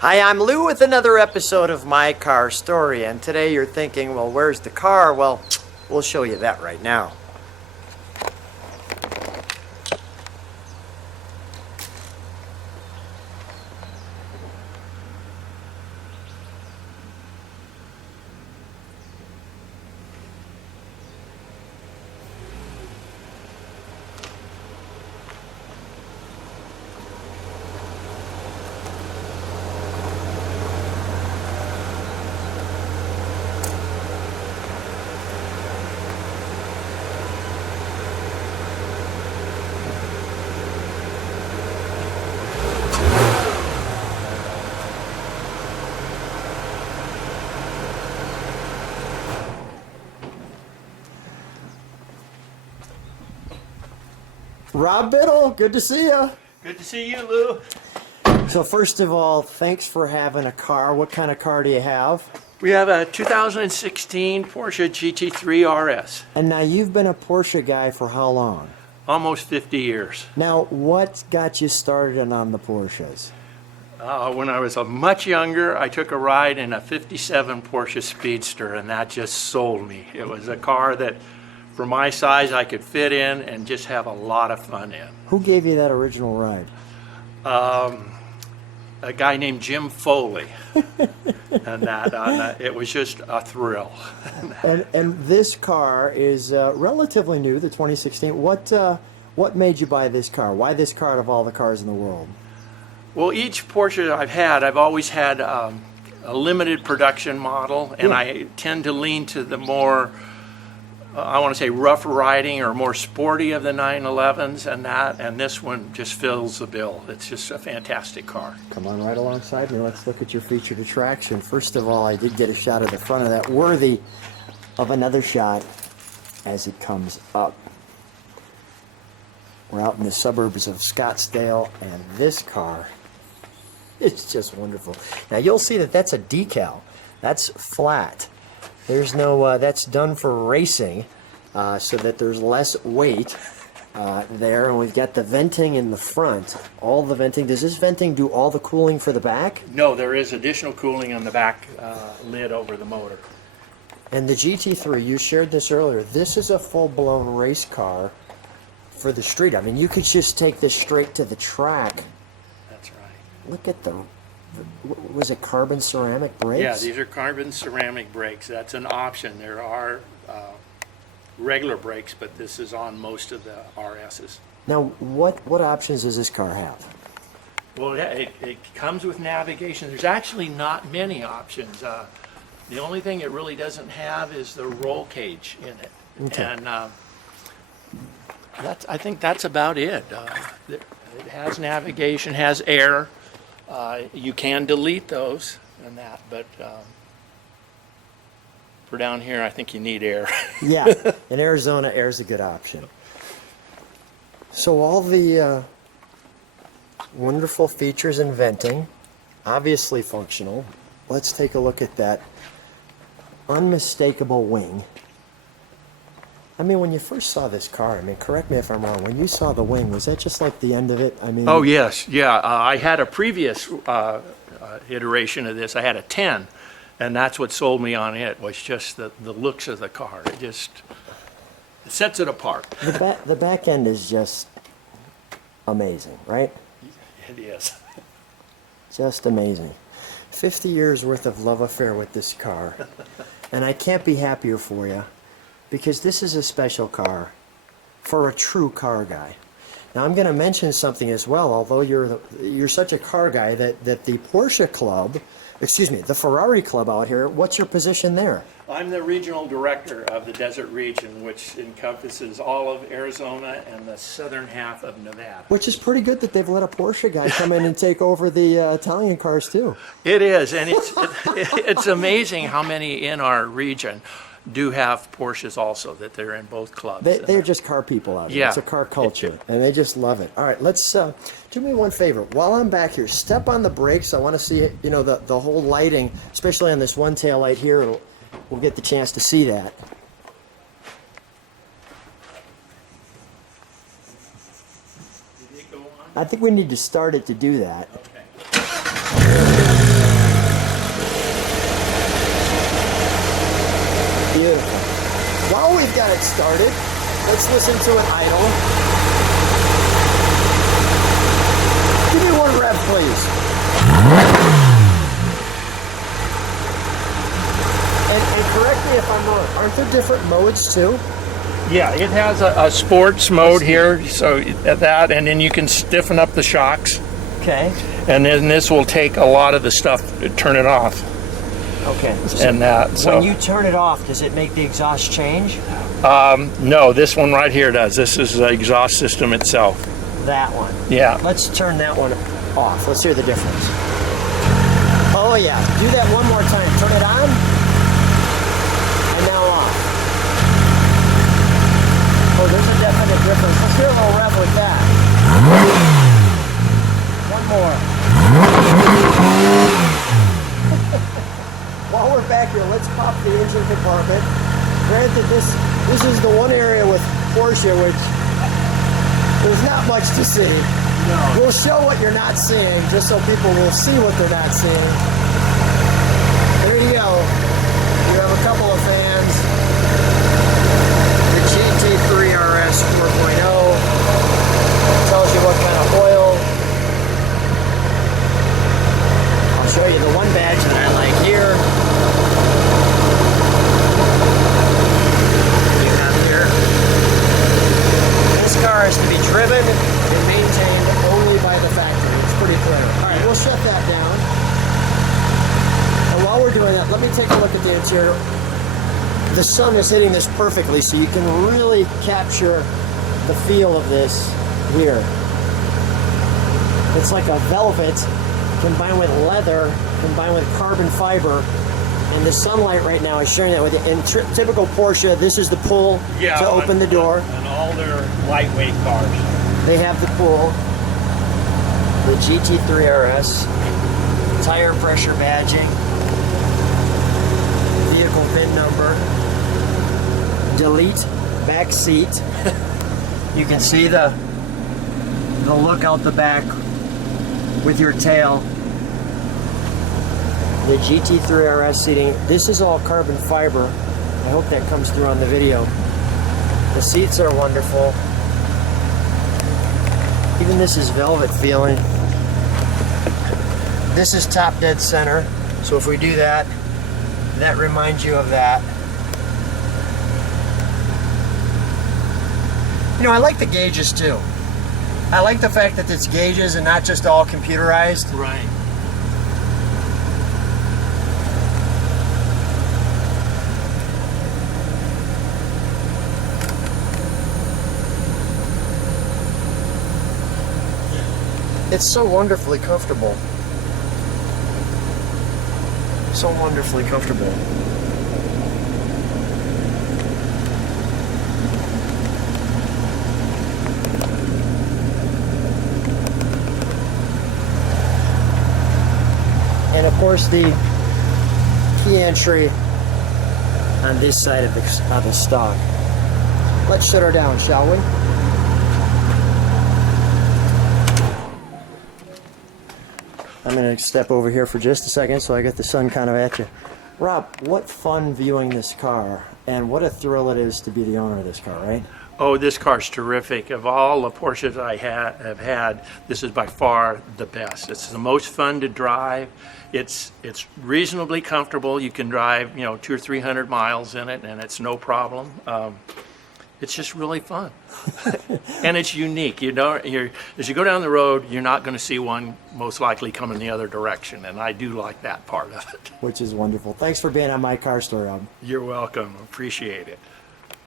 Hi, I'm Lou with another episode of My Car Story, and today you're thinking, well, where's the car? Well, we'll show you that right now. Rob Biddle, good to see you. Good to see you, Lou. So first of all, thanks for having a car. What kind of car do you have? We have a 2016 Porsche GT3 RS. And now you've been a Porsche guy for how long? Almost 50 years. Now, what got you started on the Porsches? When I was much younger, I took a ride in a 57 Porsche Speedster, and that just sold me. It was a car that, for my size, I could fit in and just have a lot of fun in. Who gave you that original ride? A guy named Jim Foley, and it was just a thrill. And this car is relatively new, the 2016. What made you buy this car? Why this car out of all the cars in the world? Well, each Porsche I've always had a limited production model, and I tend to lean to the more, I want to say, rough riding or more sporty of the 911s, and this one just fills the bill. It's just a fantastic car. Come on right alongside me. Let's look at your featured attraction. First of all, I did get a shot of the front of that, worthy of another shot as it comes up. We're out in the suburbs of Scottsdale, and this car, it's just wonderful. Now you'll see that that's a decal. That's flat. There's no, that's done for racing, so that there's less weight there. And we've got the venting in the front, all the venting. Does this venting do all the cooling for the back? No, there is additional cooling on the back lid over the motor. And the GT3, you shared this earlier, this is a full-blown race car for the street. I mean, you could just take this straight to the track. That's right. Look at was it carbon ceramic brakes? Yeah, these are carbon ceramic brakes. That's an option. There are regular brakes, but this is on most of the RSs. Now, what options does this car have? Well, it comes with navigation. There's actually not many options. The only thing it really doesn't have is the roll cage in it. Okay. And I think that's about it. It has navigation, has air. You can delete those and that, but for down here, I think you need air. Yeah, in Arizona, air's a good option. So all the wonderful features and venting, obviously functional. Let's take a look at that unmistakable wing. I mean, when you first saw this car, I mean, correct me if I'm wrong, when you saw the wing, was that just like the end of it? I mean, oh, yes, yeah. I had a previous iteration of this. I had a 10, and that's what sold me on it, was just the looks of the car. It sets it apart. The back end is just amazing, right? It is. Just amazing. 50 years worth of love affair with this car, and I can't be happier for you, because this is a special car for a true car guy. Now I'm going to mention something as well, although you're such a car guy, that the Porsche Club, excuse me, the Ferrari Club out here, what's your position there? I'm the regional director of the desert region, which encompasses all of Arizona and the southern half of Nevada. Which is pretty good that they've let a Porsche guy come in and take over the Italian cars too. It is, and it's amazing how many in our region do have Porsches also, that they're in both clubs. They're just car people out here. Yeah. It's a car culture, and they just love it. All right, let's do me one favor. While I'm back here, step on the brakes. I want to see, you know, the whole lighting, especially on this one tail light here. We'll get the chance to see that. Did it go on? I think we need to start it to do that. Okay. got it started. Let's listen to it idle. Give me one rev, please. And correct me if I'm wrong. Aren't there different modes too? Yeah, it has a sports mode here, so that, and then you can stiffen up the shocks. Okay. And then this will take a lot of the stuff, turn it off. Okay. And that. So when you turn it off, does it make the exhaust change? no, this one right here does. This is the exhaust system itself. That one. Yeah. Let's turn that one off. Let's hear the difference. Oh yeah. Do that one more time. Turn it on. And now off. Oh, there's a definite difference. Let's hear a little rev with that. One more. While we're back here, let's pop the engine compartment. Granted, this is the one area with Porsche which there's not much to see. No. We'll show what you're not seeing, just so people will see what they're not seeing. There you go. You have a couple of fans. The GT3 RS 4.0 tells you what kind of oil. I'll show you the one badge that I like here. You have here. This car is to be driven and maintained only by the factory. It's pretty clear. All right, we'll shut that down. And while we're doing that, let me take a look at the interior. The sun is hitting this perfectly, so you can really capture the feel of this here. It's like a velvet combined with leather, combined with carbon fiber. And the sunlight right now is sharing that with you. In typical Porsche, this is the pull to open the door. And all their lightweight cars. They have the pull. The GT3 RS. Tire pressure badging. Vehicle VIN number. Delete back seat. You can see the look out the back with your tail. The GT3 RS seating. This is all carbon fiber. I hope that comes through on the video. The seats are wonderful. Even this is velvet feeling. This is top dead center. So if we do that, that reminds you of that. You know, I like the gauges too. I like the fact that it's gauges and not just all computerized. Right. It's so wonderfully comfortable. So wonderfully comfortable. And of course the key entry on this side of the stock. Let's shut her down, shall we? I'm going to step over here for just a second so I get the sun kind of at you. Rob, what fun viewing this car, and what a thrill it is to be the owner of this car, right? Oh, this car's terrific. Of all the Porsches I have had, this is by far the best. It's the most fun to drive. It's reasonably comfortable. You can drive, 200 or 300 miles in it, and it's no problem. It's just really fun, and it's unique. As you go down the road, you're not going to see one most likely coming the other direction, and I do like that part of it. Which is wonderful. Thanks for being on My Car Store, Rob. You're welcome. Appreciate it.